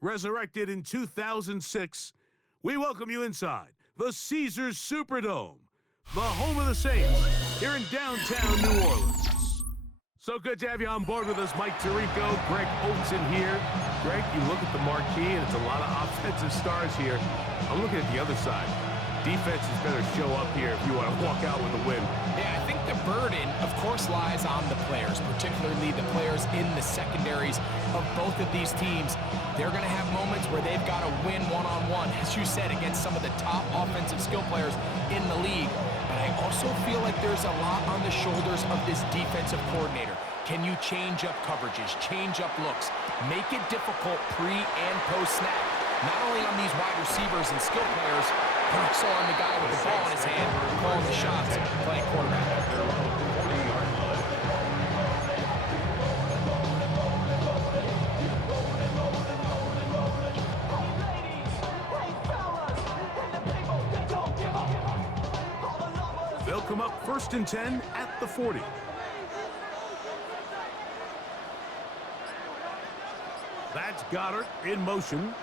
Resurrected in 2006, we welcome you inside the Caesars Superdome, the home of the Saints, here in downtown New Orleans. So good to have you on board with us, Mike Tirico, Greg Olson here. Greg, you look at the marquee, and it's a lot of offensive stars here. I'm looking at the other side. Defenses better show up here if you want to walk out with a win. Yeah, I think the burden, of course, lies on the players, particularly the players in the secondaries of both of these teams. They're going to have moments where they've got to win one-on-one, as you said, against some of the top offensive skill players in the league. But I also feel like there's a lot on the shoulders of this defensive coordinator. Can you change up coverages, change up looks, make it difficult pre- and post-snap, not only on these wide receivers and skill players, but also on the guy with the ball in his hand, calling the shots, playing quarterback. They'll come up 1st and 10 at the 40. That's Goddard in motion.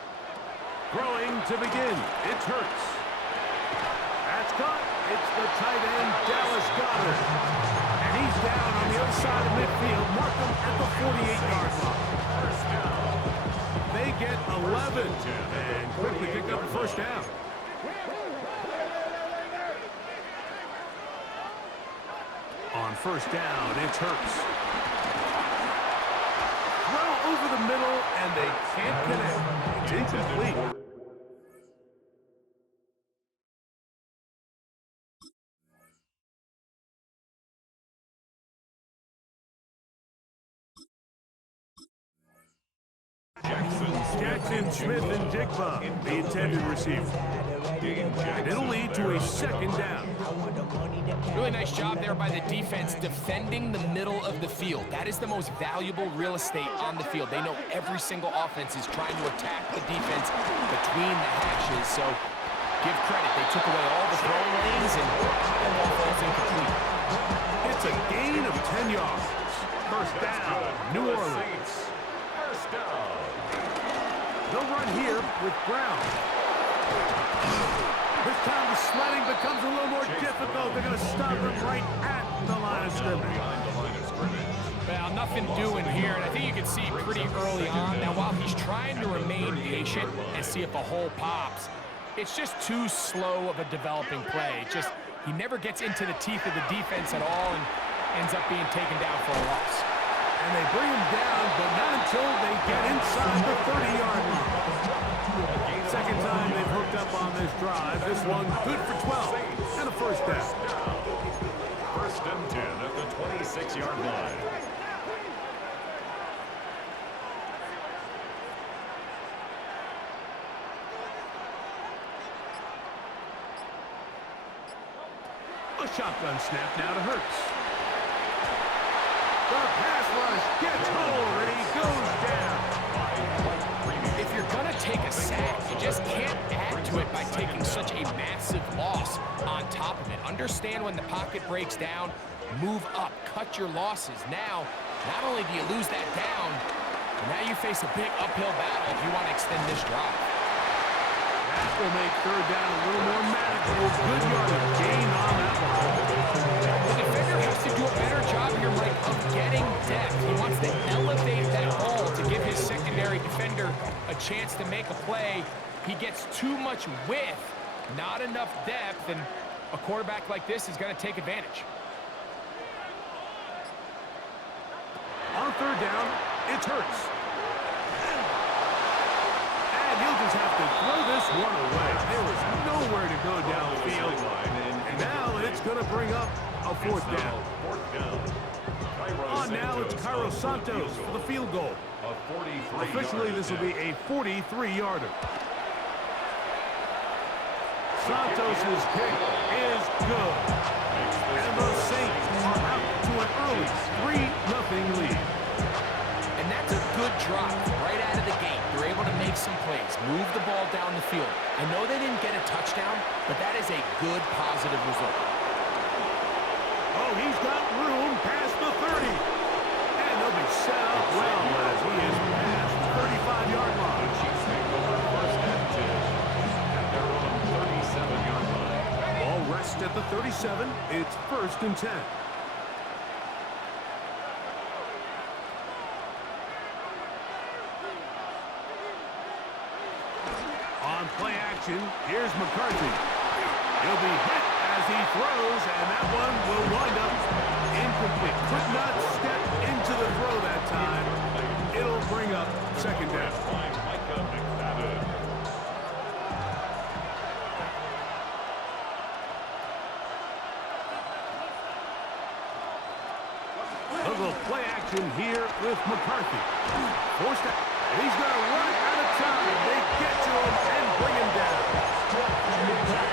Throwing to begin. It's Hurts. That's caught. It's the tight end, Dallas Goddard. And he's down on the other side of midfield. Mark him at the 48-yard line. They get 11 and quickly pick up the first down. On first down, it's Hurts. Throw over the middle, and they can't connect. It's incomplete. Jackson, Smith, and Jigba, the intended receiver. And it'll lead to a second down. Really nice job there by the defense defending the middle of the field. That is the most valuable real estate on the field. They know every single offense is trying to attack the defense between the hashes. So give credit. They took away all the throwing lanes and that ball falls incomplete. It's a gain of 10 yards. First down, New Orleans. They'll run here with Brown. This time the sledding becomes a little more difficult. They're going to stop him right at the line of scrimmage. Well, nothing doing here, and I think you can see pretty early on. Now, while he's trying to remain patient and see if a hole pops, it's just too slow of a developing play. He never gets into the teeth of the defense at all and ends up being taken down for a loss. And they bring him down, but not until they get inside the 30-yard line. Second time they've hooked up on this drive. This one good for 12 and a first down. 1st and 10 at the 26-yard line. A shotgun snap now to Hurts. The pass rush gets home, and he goes down. If you're going to take a sack, you just can't add to it by taking such a massive loss on top of it. Understand when the pocket breaks down, move up, cut your losses. Now, not only do you lose that down, but now you face a big uphill battle if you want to extend this drive. That will make third down a little more manageable. Good yardage gain on that one. The defender has to do a better job here, Mike, of getting depth. He wants to elevate that ball to give his secondary defender a chance to make a play. He gets too much width, not enough depth, and a quarterback like this is going to take advantage. On third down, it's Hurts. And he'll just have to throw this one away. There was nowhere to go downfield. And now it's going to bring up a fourth down. On now, it's Cairo Santos for the field goal. Officially, this will be a 43-yarder. Santos' kick is good. And the Saints are out to an early 3-0 lead. And that's a good drive right out of the gate. They're able to make some plays, move the ball down the field. I know they didn't get a touchdown, but that is a good, positive result. Oh, he's got room past the 30. And they'll be set up well as he is past 35-yard The line. Chiefs take over first and 10 at their own 37-yard line. Ball rests at the 37. It's first and 10. On play action, here's McCarthy. He'll be hit as he throws, and that one will wind up incomplete. Could not step into the throw that time. It'll bring up second down. A little play action here with McCarthy. Forced out. He's going to run out of time. They get to him and bring him down.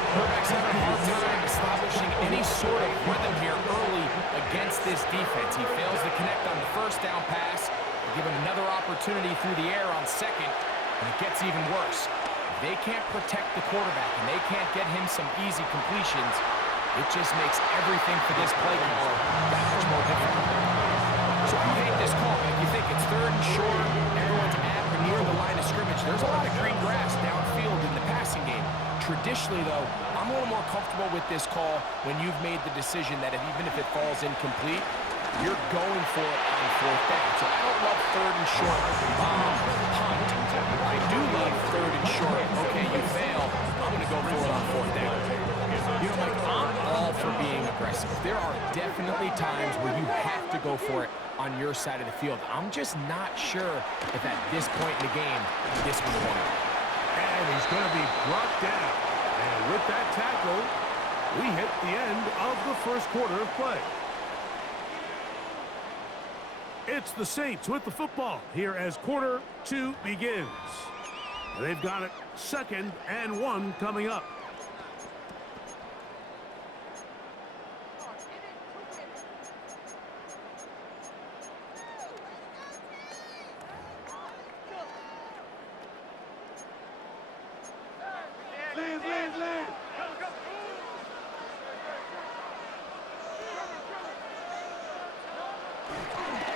Quarterback's having a hard time establishing any sort of rhythm here early against this defense. He fails to connect on the first down pass. They give him another opportunity through the air on second, and it gets even worse. If they can't protect the quarterback and they can't get him some easy completions, it just makes everything for this play caller that much more difficult. So you hate this call, but you think it's third and short, everyone's at or near the line of scrimmage. There's a lot of green grass downfield in the passing game. Traditionally, though, I'm a little more comfortable with this call when you've made the decision that even if it falls incomplete, you're going for it on fourth down. So I don't love third and short punt. I do love third and short. Okay, you fail. I'm going to go for it on fourth down. You know, Mike, I'm all for being aggressive. There are definitely times where you have to go for it on your side of the field. I'm just not sure if at this point in the game, this will work. And he's going to be brought down. And with that tackle, we hit the end of the first quarter of play. It's the Saints with the football here as quarter two begins. And they've got it second and 1 coming up.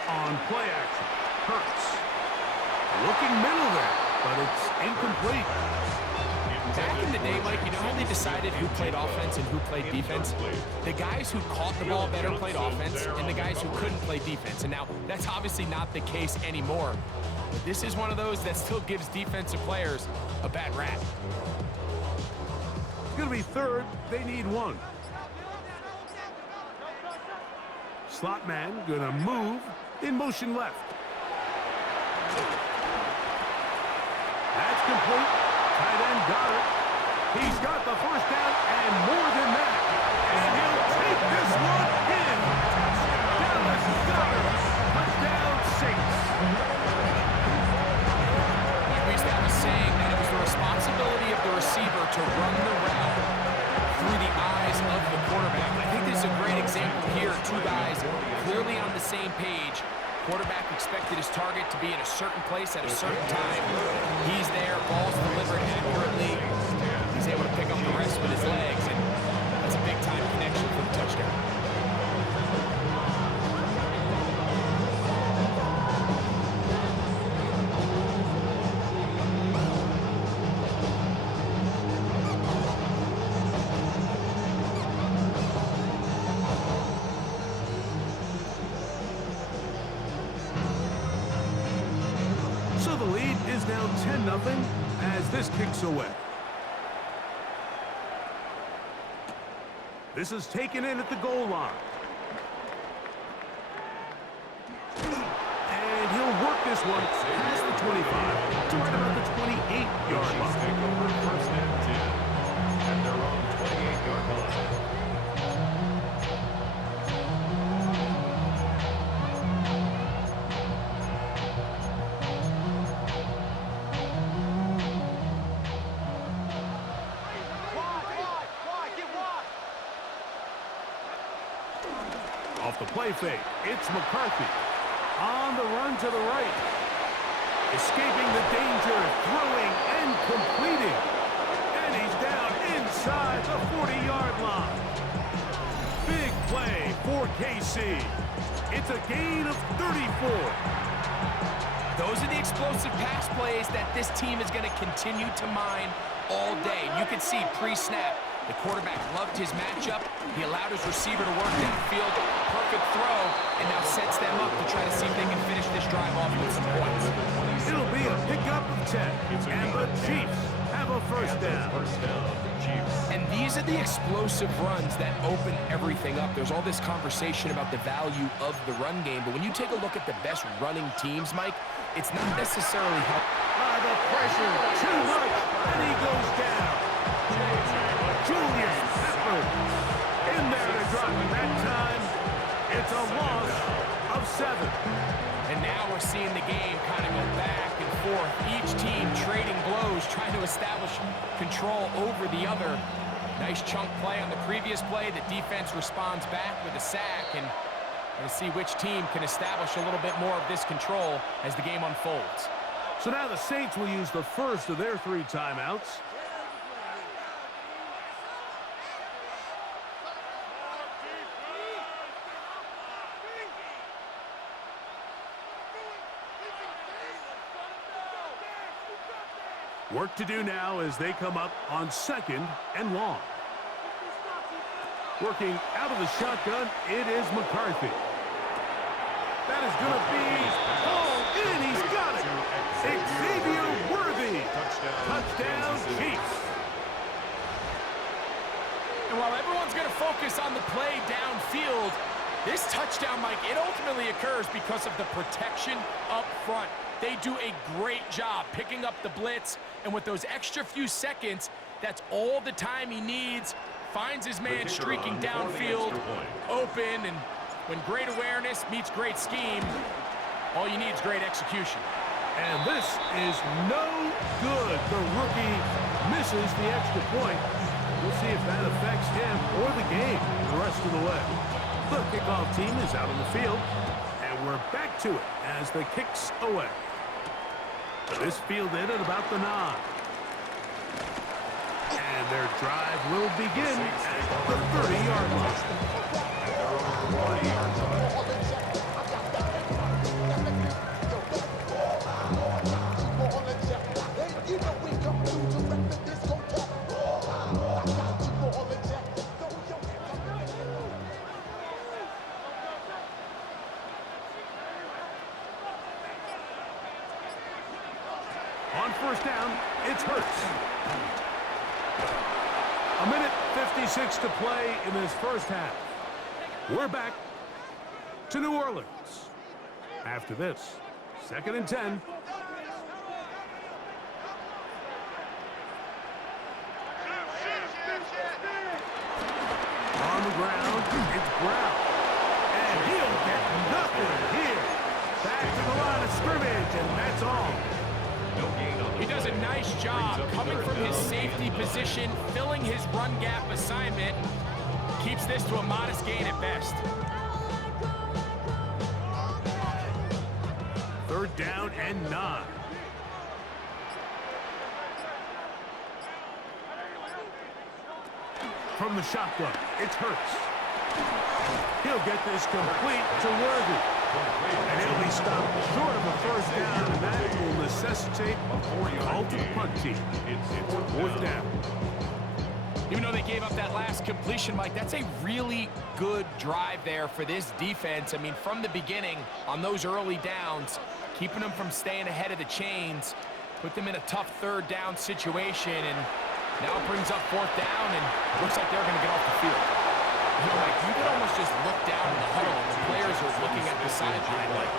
On play action, Hurts. Looking middle there, but it's incomplete. Back in the day, Mike, you know how they decided who played offense and who played defense? The guys who caught the ball better played offense, and the guys who couldn't play defense. And now, that's obviously not the case anymore. But this is one of those that still gives defensive players a bad rap. It's going to be third. They need 1. Slot man going to move in motion left. That's complete. Tight end got it. He's got the first down and more than that. And he'll take this one in. Dallas Goedert, touchdown Saints. We used to have a saying that it was the responsibility of the receiver to run the route through the eyes of the quarterback. I think this is a great example here. Two guys clearly on the same page. Quarterback expected his target to be in a certain place at a certain time. He's there, ball's delivered accurately. He's able to pick up the rest with his legs, and that's a big-time connection for the touchdown. So the lead is now 10-0 as this kicks away. This is taken in at the goal line. And he'll work this one past the 25 to right about the 28-yard line. Take over first and 10 at their own 28-yard line. Off the play fake, it's McCarthy. On the run to the right. Escaping the danger, throwing and completing. And he's down inside the 40-yard line. Big play for KC. It's a gain of 34. Those are the explosive pass plays that this team is going to continue to mine all day. You can see pre-snap, the quarterback loved his matchup. He allowed his receiver to work downfield. Perfect throw, and now sets them up to try to see if they can finish this drive off with some points. It'll be a pickup of 10, and the Chiefs have a first down. And these are the explosive runs that open everything up. There's all this conversation about the value of the run game, but when you take a look at the best running teams, Mike, it's not necessarily helpful. The pressure, too much, and he goes down. Julius Peppers in there to drop it that time. It's a loss of 7. And now we're seeing the game kind of go back and forth. Each team trading blows, trying to establish control over the other. Nice chunk play on the previous play. The defense responds back with a sack, and we're going to see which team can establish a little bit more of this control as the game unfolds. So now the Saints will use the first of their 3 timeouts. Work to do now as they come up on 2nd and long. Working out of the shotgun, it is McCarthy. That is going to be hauled in. He's got it. Xavier Worthy. Touchdown, Chiefs. And while everyone's going to focus on the play downfield, this touchdown, Mike, it ultimately occurs because of the protection up front. They do a great job picking up the blitz, and with those extra few seconds, that's all the time he needs. Finds his man streaking downfield, open, and when great awareness meets great scheme, all you need is great execution. And this is no good. The rookie misses the extra point. We'll see if that affects him or the game the rest of the way. The kickoff team is out on the field, and we're back to it as the kick's away. This fielded at about the 9. And their drive will begin at the 30-yard line. On first down, it's Hurts. A minute 56 to play in this first half. We're back to New Orleans. After this, 2nd and 10. On the ground, it's Brown. And he'll get nothing here. Back to the line of scrimmage, and that's all. He does a nice job coming from his safety position, filling his run gap assignment. Keeps this to a modest gain at best. 3rd down and 9. From the shotgun, it's Hurts. He'll get this complete to Worthy. And he'll be stopped short of a first down, and that will necessitate a call to the punt team. It's 4th down. Even though they gave up that last completion, Mike, that's a really good drive there for this defense. I mean, from the beginning, on those early downs, keeping them from staying ahead of the chains, put them in a tough 3rd down situation, and now it brings up 4th down, and looks like they're going to get off the field. You know, Mike, you can almost just look down in the huddle, and the players are looking at the sideline like,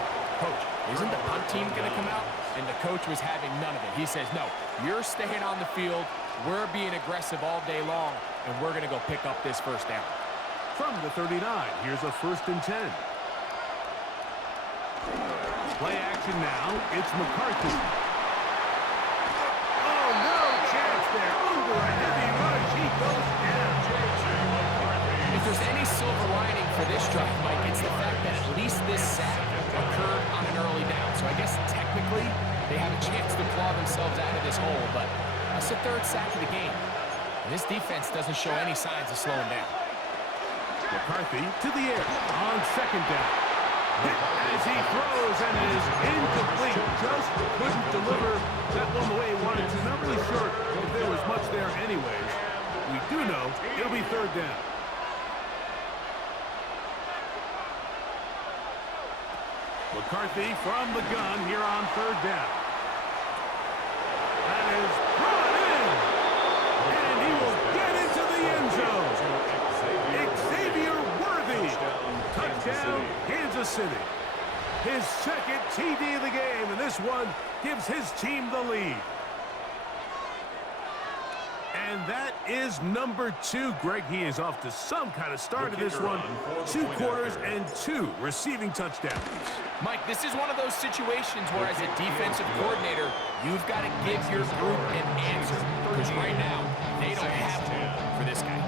Coach, isn't the punt team going to come out? And the coach was having none of it. He says, no, you're staying on the field. We're being aggressive all day long, and we're going to go pick up this first down. From the 39, here's a 1st and 10. Play action now. It's McCarthy. Oh, no chance there. Under a heavy rush. He goes down. If there's any silver lining for this drive, Mike, it's the fact that at least this sack occurred on an early down. So I guess technically they have a chance to claw themselves out of this hole, but that's the 3rd sack of the game. And this defense doesn't show any signs of slowing down. McCarthy to the air on 2nd down. Hit as he throws, and it is incomplete. Just couldn't deliver that one the way he wanted to. Not really sure if there was much there anyways. We do know it'll be third down. McCarthy from the gun here on third down. That is brought in. And he will get into the end zone. Xavier Worthy. Touchdown, Kansas City. His second TD of the game, and this one gives his team the lead. And that is number 2. Greg, he is off to some kind of start of this one. 2 quarters and 2 receiving touchdowns. Mike, this is one of those situations where as a defensive coordinator, you've got to give your group an answer. Because right now, they don't have one for this guy.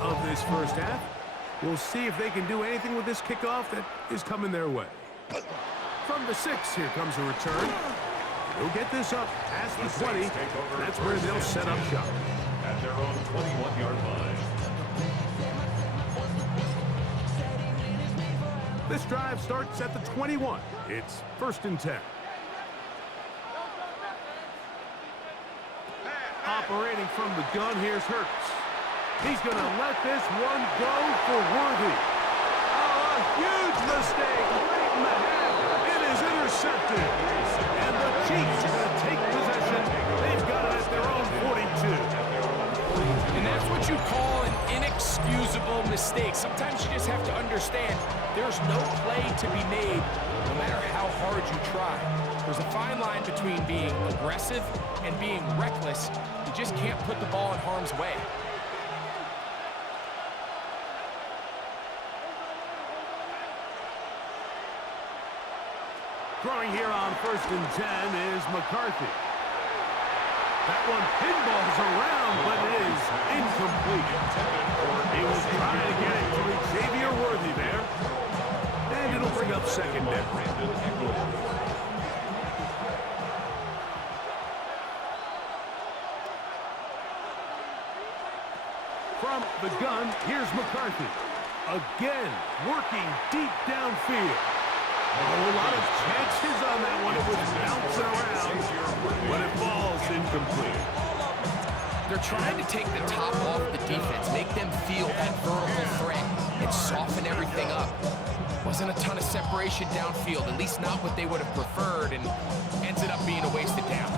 Of this first half. We'll see if they can do anything with this kickoff that is coming their way. From the 6, here comes a return. They'll get this up past the 20. That's where they'll set up shop. At their own 21-yard line. This drive starts at the 21. It's 1st and 10. Operating from the gun, here's Hurts. He's going to let this one go for Worthy. Oh, a huge mistake late in the half. It is intercepted. And the Chiefs are going to take possession. They've got it at their own 42. And that's what you call an inexcusable mistake. Sometimes you just have to understand there's no play to be made no matter how hard you try. There's a fine line between being aggressive and being reckless. You just can't put the ball in harm's way. Throwing here on 1st and 10 is McCarthy. That one pinballs around, but it is incomplete. He was trying to get it to Xavier Worthy there. And it'll bring up 2nd down. From the gun, here's McCarthy. Again, working deep downfield. A whole lot of chances on that one. It was bouncing around, but it falls incomplete. They're trying to take the top off the defense, make them feel that vertical threat, and soften everything up. Wasn't a ton of separation downfield, at least not what they would have preferred, and ended up being a wasted down.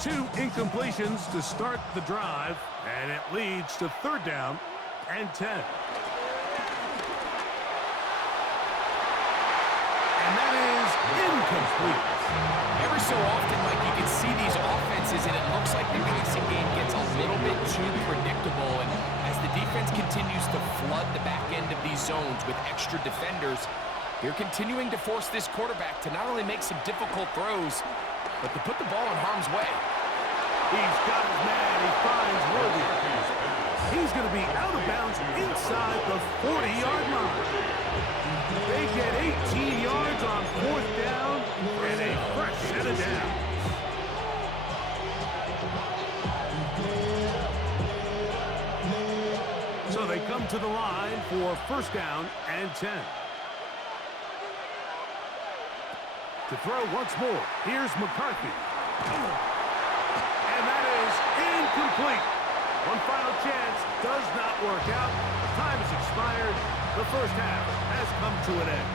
Two incompletions to start the drive, and it leads to 3rd down and 10. And that is incomplete. Every so often, Mike, you can see these offenses, and it looks like the passing game gets a little bit too predictable. And as the defense continues to flood the back end of these zones with extra defenders, they're continuing to force this quarterback to not only make some difficult throws, but to put the ball in harm's way. He's got his man. He finds Worthy. He's going to be out of bounds inside the 40-yard line. They get 18 yards on 4th down and a fresh set of downs. So they come to the line for 1st down and 10. To throw once more, here's McCarthy. And that is incomplete. One final chance does not work out. Time has expired. The first half has come to an end.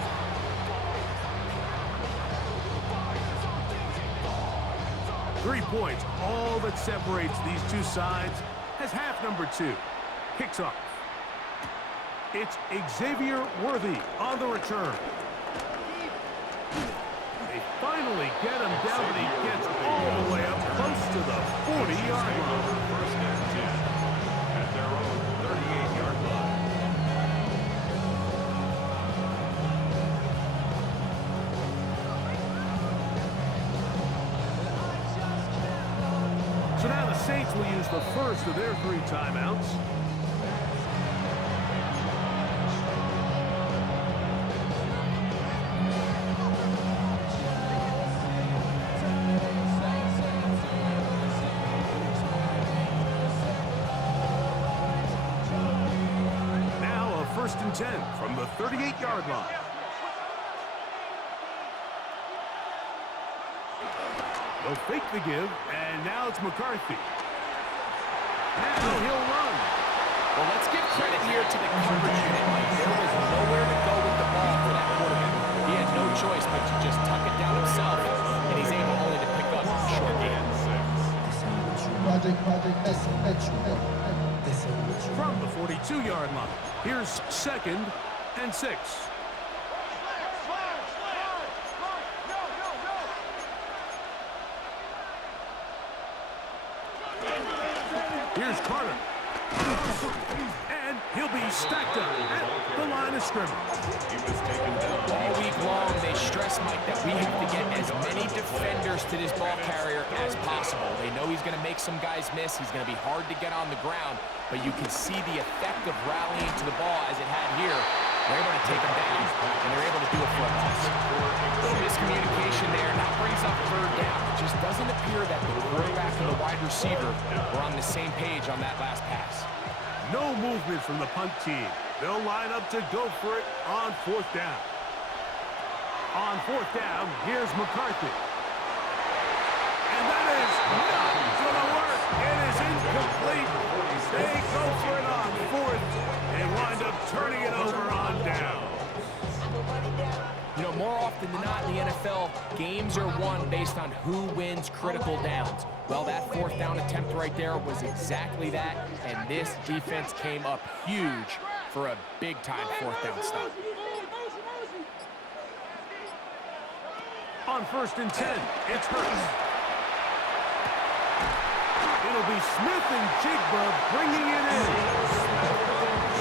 Three points, all that separates these two sides, as half number 2 kicks off. It's Xavier Worthy on the return. They finally get him down, but he gets all the way up close to the 40-yard line. 1st and 10 at their own 38-yard line. So now the Saints Saints will use the first of their 3 timeouts. Now a 1st and 10 from the 38-yard line. They'll fake the give, and now it's McCarthy. Now he'll run. Well, let's give credit here to the coverage unit. There was nowhere to go with the ball for that quarterback. He had no choice but to just tuck it down himself, and he's able only to pick up a short gain. From the 42-yard line, here's 2nd and 6. Here's Carter. And he'll be stacked up at the line of scrimmage. All week long, they stress, Mike, that we have to get as many defenders to this ball carrier as possible. They know he's going to make some guys miss. He's going to be hard to get on the ground, but you can see the effect of rallying to the ball as it had here. They're able to take him down, and they're able to do it for a loss. A little miscommunication there. Now brings up 3rd down. It just doesn't appear that the quarterback and the wide receiver were on the same page on that last pass. No movement from the punt team. They'll line up to go for it on 4th down. On 4th down, here's McCarthy. And that is not going to work. It is incomplete. They go for it on 4th and wind up turning it over on down. You know, more often than not in the NFL, games are won based on who wins critical downs. Well, that 4th down attempt right there was exactly that, and this defense came up huge for a big-time 4th down stop. On 1st and 10, it's Hurts. It'll be Smith and Jigba bringing it in.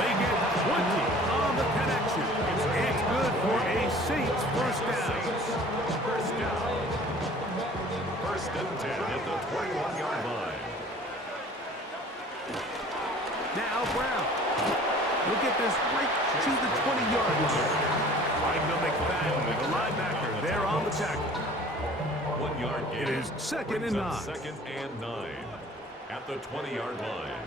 They get 20 on the connection. It's good for a Saints 1st down. 1st and 10 at the 21-yard line. Now Brown. He'll get this right to the 20-yard line. Michael McFadden, the linebacker, there on the tackle. 1 yard gain. It is 2nd and 9. 2nd and 9 at the 20-yard line.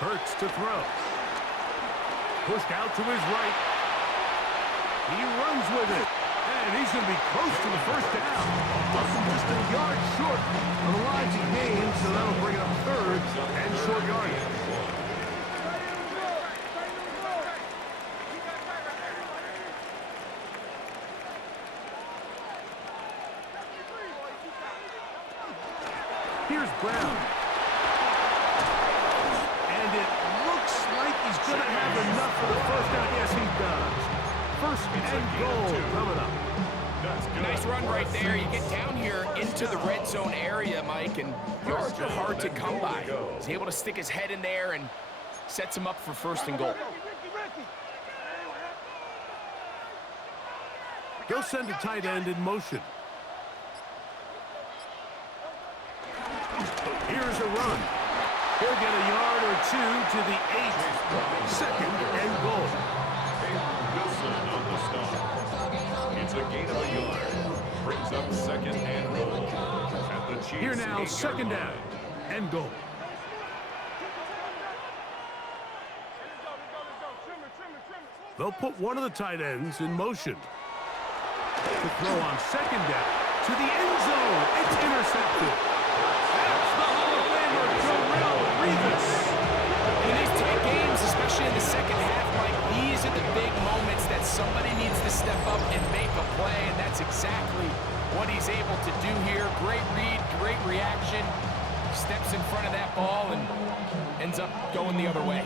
Hurts to throw. Pushed out to his right. He runs with it. And he's going to be close to the 1st down. Just a yard short of the line to gain, so that'll bring up 3rd and short yardage. Here's Brown. And it looks like he's going to have enough for the 1st down. Yes, he does. 1st and goal coming up. Nice run right there. You get down here into the red zone area, Mike, and yards are hard to come by. He's able to stick his head in there and sets him up for 1st and goal. He'll send a tight end in motion. Here's a run. He'll get a yard or 2 to the 8. 2nd and goal. It's a gain of a yard. Brings up 2nd and goal. At the Chiefs' Here now, 2nd down and goal. They'll put one of the tight ends in motion. To throw on 2nd down to the end zone. It's intercepted. That's the Hall of Famer, Darrelle Revis. In these tight games, especially in the 2nd half, Mike, these are the big moments that somebody needs to step up and make a play, and that's exactly what he's able to do here. Great read, great reaction. Steps in front of that ball and ends up going the other way.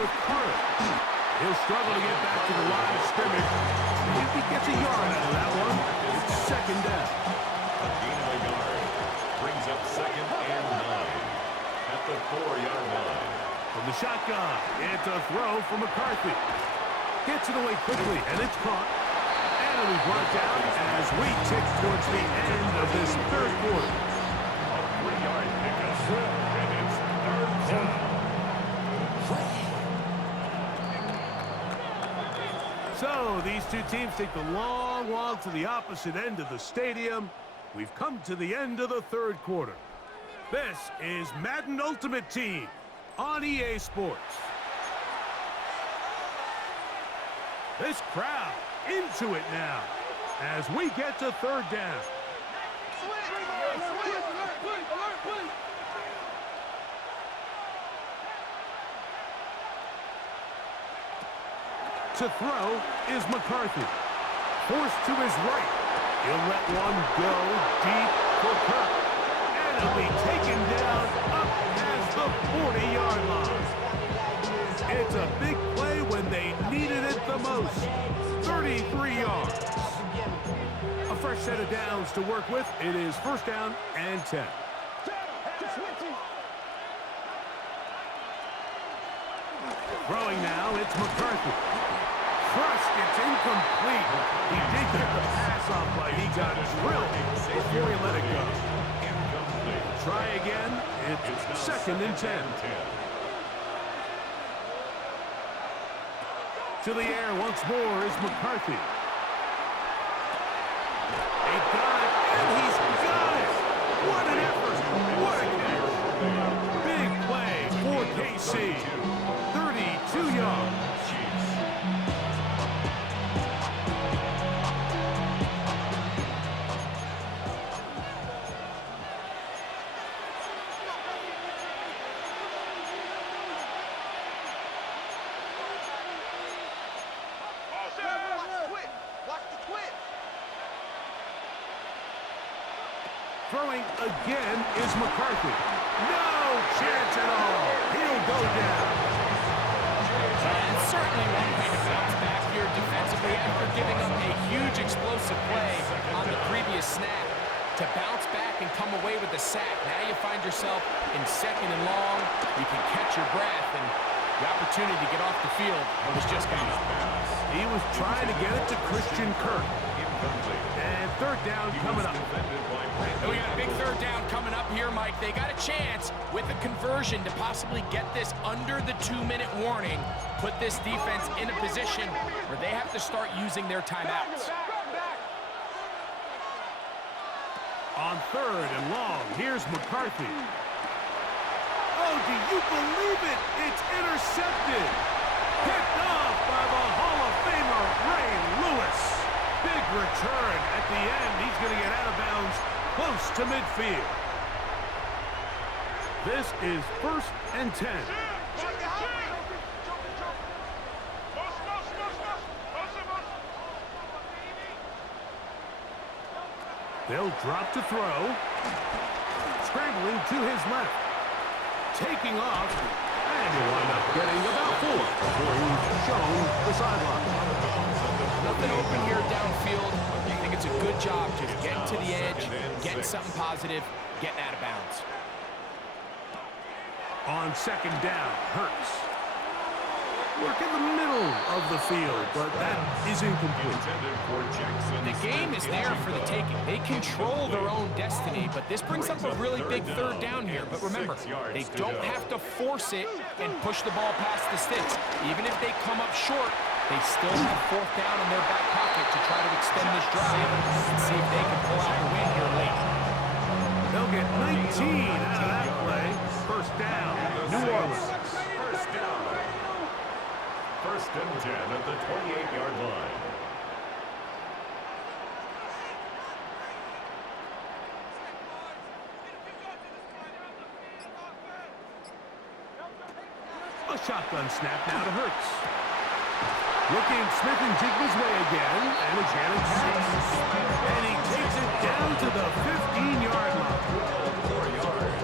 with Carter. He'll struggle to get back to the line of scrimmage. If he gets a yard out of that one, it's second down. A gain of a yard. Brings up second and 9 at the 4-yard line. From the shotgun, it's a throw from McCarthy. Gets it away quickly, and it's caught. And it'll be brought down as we tick towards the end of this third quarter. A 3-yard pickup, and it's third down. So these two teams take the long walk to the opposite end of the stadium. We've come to the end of the third quarter. This is Madden Ultimate Team on EA Sports. This crowd into it now as we get to third down. To throw is McCarthy. Forced to his right. He'll let one go deep for Kirk. And it'll be taken down up past the 40-yard line. It's a big play when they needed it the most. 33 yards. A fresh set of downs to work with. It is first down and 10. Throwing now, it's McCarthy. Crushed, it's incomplete. He did get the pass off, but he got drilled before he let it go. Try again. It's second and 10. To the air once more is McCarthy. He got it, and he's got it! What an effort! What a catch! Big play for KC. 32 yards. Throwing again is McCarthy. No chance at all. He'll go down. And certainly one way to bounce back here defensively after giving up a huge explosive play on the previous snap. To bounce back and come away with the sack. Now you find yourself in second and long. You can catch your breath, and the opportunity to get off the field was just gone. He was trying to get it to Christian Kirk. And third down coming up. We got a big third down coming up here, Mike. They got a chance with a conversion to possibly get this under the 2-minute warning, put this defense in a position where they have to start using their timeouts. On third and long, here's McCarthy. Oh, do you believe it? It's intercepted. Picked off by the Hall of Famer, Ray Lewis. Big return at the end. He's going to get out of bounds close to midfield. This is first and 10. They'll drop to throw. Scrambling to his left. Taking off. And he'll wind up getting about 4 before he's shown the sideline. Nothing open here downfield. I think it's a good job just getting to the edge, getting something positive, getting out of bounds. On second down, Hurts. Work in the middle of the field, but that is incomplete. The game is there for the taking. They control their own destiny, but this brings up a really big third down here. But remember, they don't have to force it and push the ball past the sticks. Even if they come up short, they still have fourth down in their back pocket to try to extend this drive and see if they can pull out the win here late. They'll get 19 out of that play. First down, New Orleans. First down. First and 10 at the 28-yard line. A shotgun snap now to Hurts. Looking Smith and Jigba's way again, and a chance. And he takes it down to the 15-yard line.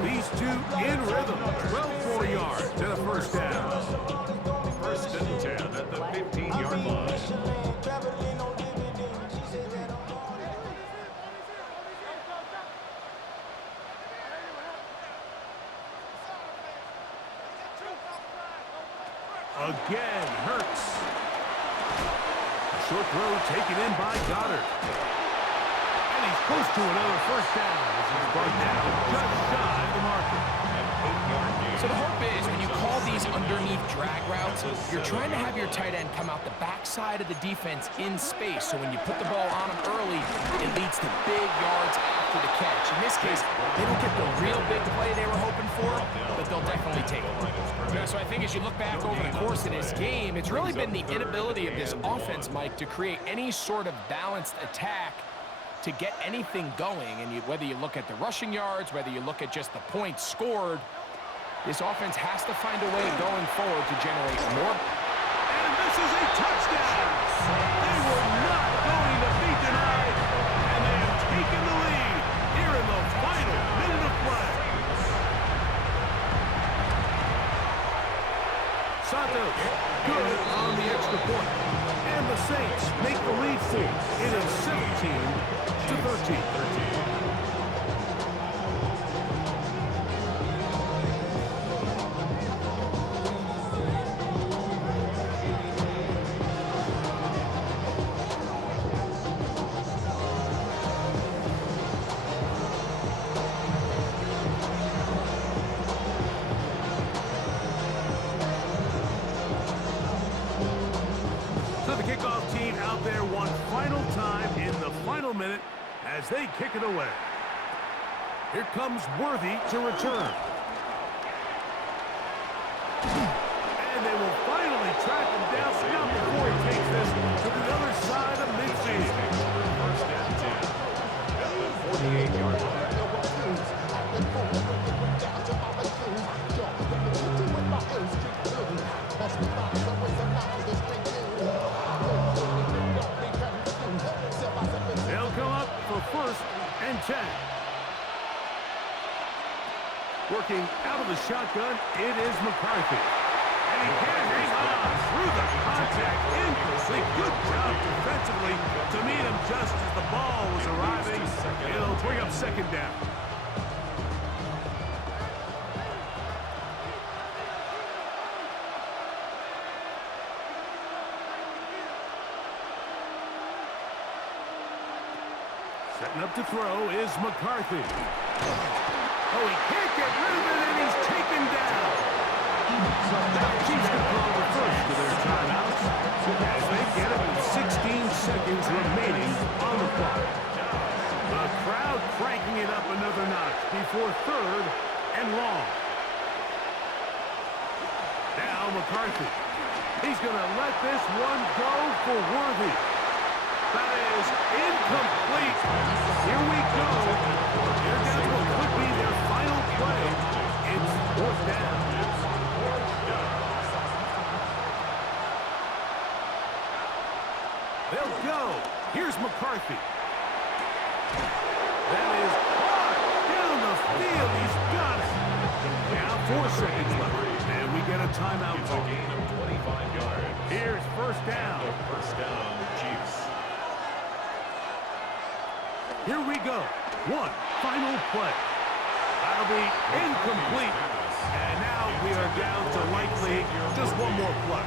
These two in rhythm, 12 yards to the first down. again. Hurts. A short throw taken in by Goddard. And he's close to another first down as he's brought down just shy of the marker. So the hope is when you call these underneath drag routes, you're trying to have your tight end come out the backside of the defense in space. So when you put the ball on him early, it leads to big yards after the catch. In this case, they don't get the real big play they were hoping for, but they'll definitely take it. Yeah, so I think as you look back over the course of this game, it's really been the inability of this offense, Mike, to create any sort of balanced attack to get anything going. And whether you look at the rushing yards, whether you look at just the points scored, this offense has to find a way going forward to generate more. And this is a touchdown! They were not going to be denied, and they have taken the lead here in the final minute of play. Santos, good on the extra point. And the Saints make the lead full. It is 17-13. Minute as they kick it away. Here comes Worthy to return. And they will finally track him down, not before he takes this to the other side of midfield. First and 10 at the 48-yard line. They'll come up for first and 10. Working out of the shotgun, it is McCarthy. And he can't hang on through the contact. Incomplete. Good job defensively to meet him just as the ball was arriving. It'll bring up second down. Setting up to throw is McCarthy. Oh, he can't get rid of it, and he's taken down. Now Chiefs going to call the first to their timeouts as they get it with 16 seconds remaining on the clock. The crowd cranking it up another notch before third and long. Now McCarthy. He's going to let this one go for Worthy. That is incomplete. Here we go. They're down to what could be their final play. It's fourth down. They'll go. Here's McCarthy. That is hard down the field. He's got it. Now 4 seconds left. And we get a timeout It's call. a gain of 25 yards. Here's first down. First down, Chiefs. Here we go. One final play. That'll be incomplete. And now we are down to likely just one more play.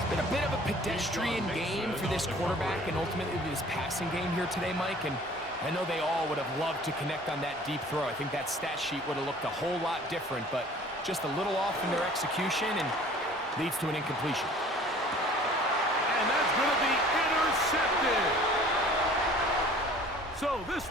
It's been a bit of a pedestrian game for this quarterback and ultimately this passing game here today, Mike. And I know they all would have loved to connect on that deep throw. I think that stat sheet would have looked a whole lot different, but just a little off in their execution and leads to an incompletion. And that's going to be intercepted. So this